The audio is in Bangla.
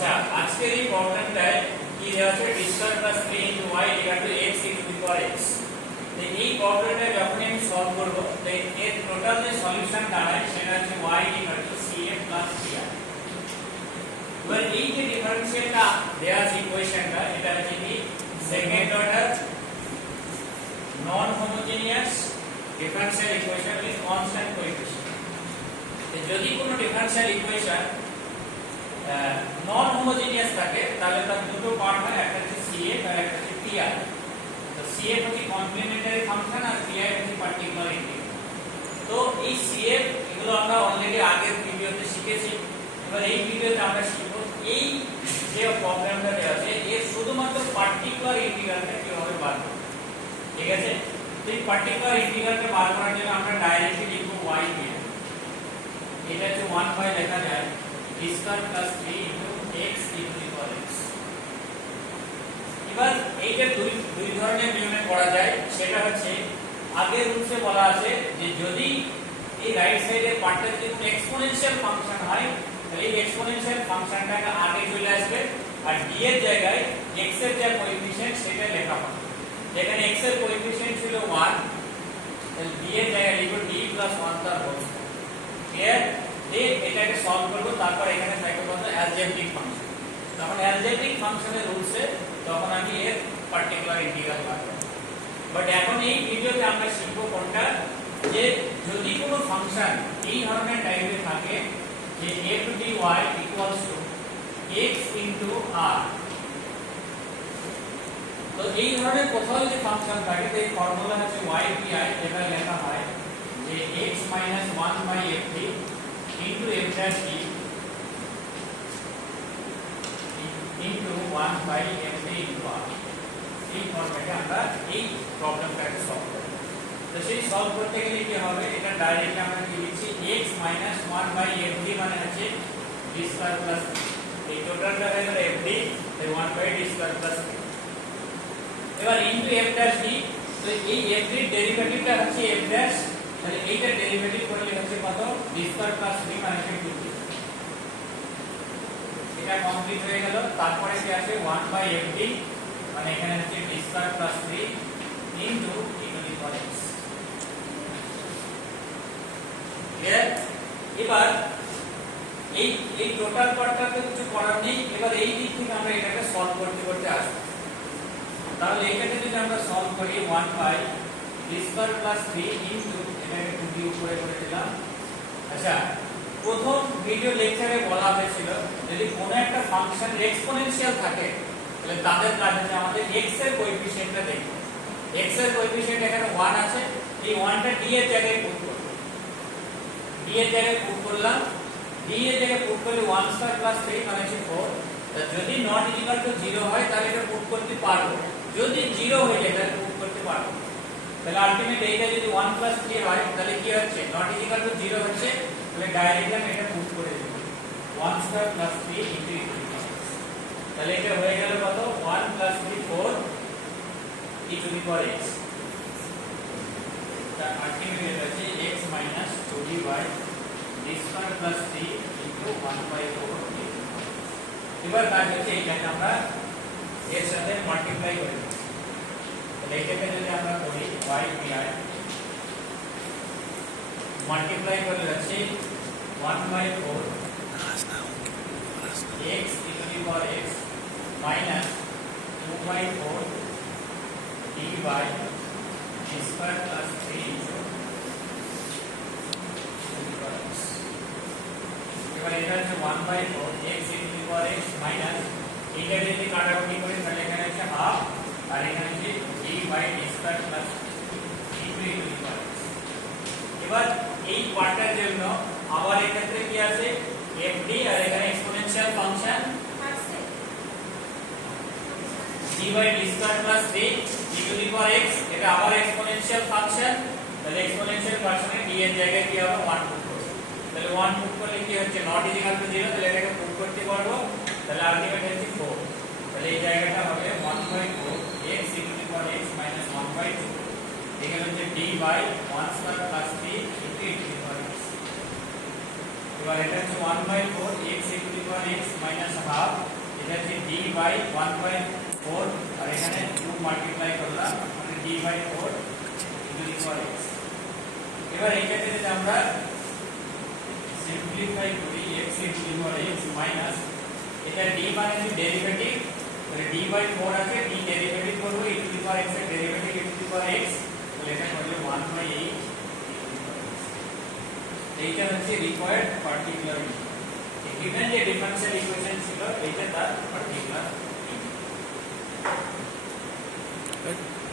আচ্ছা, আজকের এই প্রবলেমটায় কি দেওয়া আছে d² + 3 y = x e⁻x। তো এই প্রবলেমটা যখন আমি সলভ করব তো এর টোটাল যে সলিউশন দাঁড়ায় সেটা হচ্ছে y = cf + dr। এবার এই যে ডিফারেন্সিয়ালটা দেওয়া আছে ইকুয়েশনটা, এটা হচ্ছে কি second order non homogeneous differential equation with constant coefficient. যদি কোনো ডিফারেন্সিয়াল ইকুয়েশন নন হোমোজেনিয়াস থাকে তাহলে তার দুটো পার্ট হয়, একটা হচ্ছে CF আর একটা হচ্ছে PR। তো CF হচ্ছে কমপ্লিমেন্টারি ফাংশন আর PR হচ্ছে পার্টিকুলার ইন্টিগ্রাল। তো এই CF এগুলো আমরা অলরেডি আগের ভিডিওতে শিখেছি। এবার এই ভিডিওতে আমরা শিখব এই যে প্রবলেমটা দেওয়া আছে এর শুধুমাত্র পার্টিকুলার ইন্টিগ্রালটা কিভাবে বার করব। ঠিক আছে, তো এই পার্টিকুলার ইন্টিগ্রালটা বার করার জন্য আমরা ডাইরেক্টলি লিখব y দিয়ে। এটা হচ্ছে 1 লেখা যায় d² + 3 x e⁻x। এবার এইটা দুই ধরনের নিয়মে করা যায়। সেটা হচ্ছে আগের রুলসে বলা আছে যে যদি এই রাইট সাইডের পার্টটা যদি কোনো এক্সপোনেনশিয়াল ফাংশন হয় তাহলে এই এক্সপোনেনশিয়াল ফাংশনটাকে আগে চলে আসবে আর d এর জায়গায় x এর যে কোএফিসিয়েন্ট সেটা লেখা হবে। যেখানে x এর কোএফিসিয়েন্ট ছিল 1 তাহলে d এর জায়গায় লিখব d + 1 তার হোল। ক্লিয়ার? এটাকে সলভ করব, তারপর এখানে থাকবে কত অ্যালজেব্রিক ফাংশন। তখন অ্যালজেব্রিক ফাংশনের রুলসে তখন আমি এর পার্টিকুলার ইন্টিগ্রাল বার করব। বাট এখন এই ভিডিওতে আমরা শিখব কোনটা, যে যদি কোনো ফাংশন এই ধরনের টাইপের থাকে যে f dy = x * r। তো এই ধরনের কোথাও যদি ফাংশন থাকে তো এই ফর্মুলা হচ্ছে y/i, যেটা লেখা হয় যে x - 1/f into f dash d into 1/f into r। এই ফর্মেটে আমরা এই প্রবলেমটাকে সলভ করব। তো সেই সলভ করতে গেলে কি হবে, এটা ডাইরেক্টলি আমরা কি লিখছি x - 1/f d মানে হচ্ছে d² + এই টোটালটা হয়ে গেল f d, তাই 1/d² + 3। এবার into f dash d, তো এই f d এর ডেরিভেটিভটা হচ্ছে f dash, তাহলে এইটা ডেরিভেটিভ করলে হচ্ছে কত d² + 3 মানে 2। এটা কমপ্লিট হয়ে গেল। তারপরে কি আছে 1/f d মানে এখানে হচ্ছে d² + 3 into e⁻x। ক্লিয়ার? এবার এই টোটাল পার্টটাতে কিছু করার নেই। এবার এই দিক থেকে আমরা এটাকে সলভ করতে করতে আসব। তাহলে এটাকে যদি আমরা সলভ করি 1/d² + 3 into এটাকে 2d উপরে করে দিলাম। আচ্ছা, প্রথম ভিডিও লেকচারে বলা হয়েছিল যদি কোনো একটা ফাংশনের এক্সপোনেনশিয়াল থাকে তাহলে তাদের কাজ হচ্ছে আমাদের x এর কোএফিসিয়েন্টটা দেখব। x এর কোএফিসিয়েন্ট এখানে 1 আছে, এই 1টা d এর জায়গায় পুট করব। d এর জায়গায় পুট করলাম, d এর জায়গায় পুট করলে 1² + 3 মানে হচ্ছে 4। তা যদি নট ইকুয়াল টু 0 হয় তাহলে এটা পুট করতে পারবো, যদি 0 হয়ে যায় তাহলে পুট করতে পারবো। তাহলে আলটিমেট এইটা যদি 1 + 3 হয় তাহলে কি হচ্ছে নট ইকুয়াল টু 0 হচ্ছে, তাহলে ডাইরেক্টলি আমি এটা পুট করে দেব 1² + 3 into e⁻x। তাহলে এটা হয়ে গেল কত 1 + 3 4 e⁻x। তা আলটিমেট এটা হচ্ছে x - 2d/d² + 3 into 1/4। এবার কাজ হচ্ছে এটাকে আমরা এর সাথে মাল্টিপ্লাই করে দেব। তাহলে এটাকে যদি আমরা করি y/i মাল্টিপ্লাই করলে হচ্ছে 1/4 x e⁻x minus 2/4 d/d² + 3 e⁻x। এবার এটা হচ্ছে 1/4 x e⁻x minus এটা যদি কাটাকুটি করি তাহলে এখানে হচ্ছে হাফ আর এখানে হচ্ছে d/d² + e⁻x। এবার এই পার্টের জন্য আবার এক্ষেত্রে কি আছে f d আর এখানে এক্সপোনেনশিয়াল ফাংশন d/d² + 3 e⁻x। এটা আবার এক্সপোনেনশিয়াল ফাংশন, তাহলে এক্সপোনেনশিয়াল ফাংশনে d এর জায়গায় কি হবে 1 পুট করব। তাহলে 1 পুট করলে কি হচ্ছে নট ইকুয়াল টু 0, তাহলে এটাকে পুট করতে পারবো। তাহলে আলটিমেট হচ্ছে 4। তাহলে এই জায়গাটা হবে 1/4 x e⁻x minus 1/2 এখানে হচ্ছে d/1² + 3 into e⁻x। এবার এটা হচ্ছে 1/4 x e⁻x minus হাফ, এটা হচ্ছে d বাই 1/4 আর এখানে 2 মাল্টিপ্লাই করলাম মানে d by 4 into the power x। এবার এটাকে যদি আমরা সিম্পলিফাই করি x into the power x minus এটা d মানে হচ্ছে ডেরিভেটিভ, তাহলে d বাই 4 আছে, d ডেরিভেটিভ করব e to the power x এর derivative e to the power x, তাহলে এটা হবে 1/8। এইটা হচ্ছে রিকোয়ার্ড পার্টিকুলার গিভেন যে ডিফারেনশিয়াল ইকুয়েশন ছিল এইটা তার পার্টিকুলার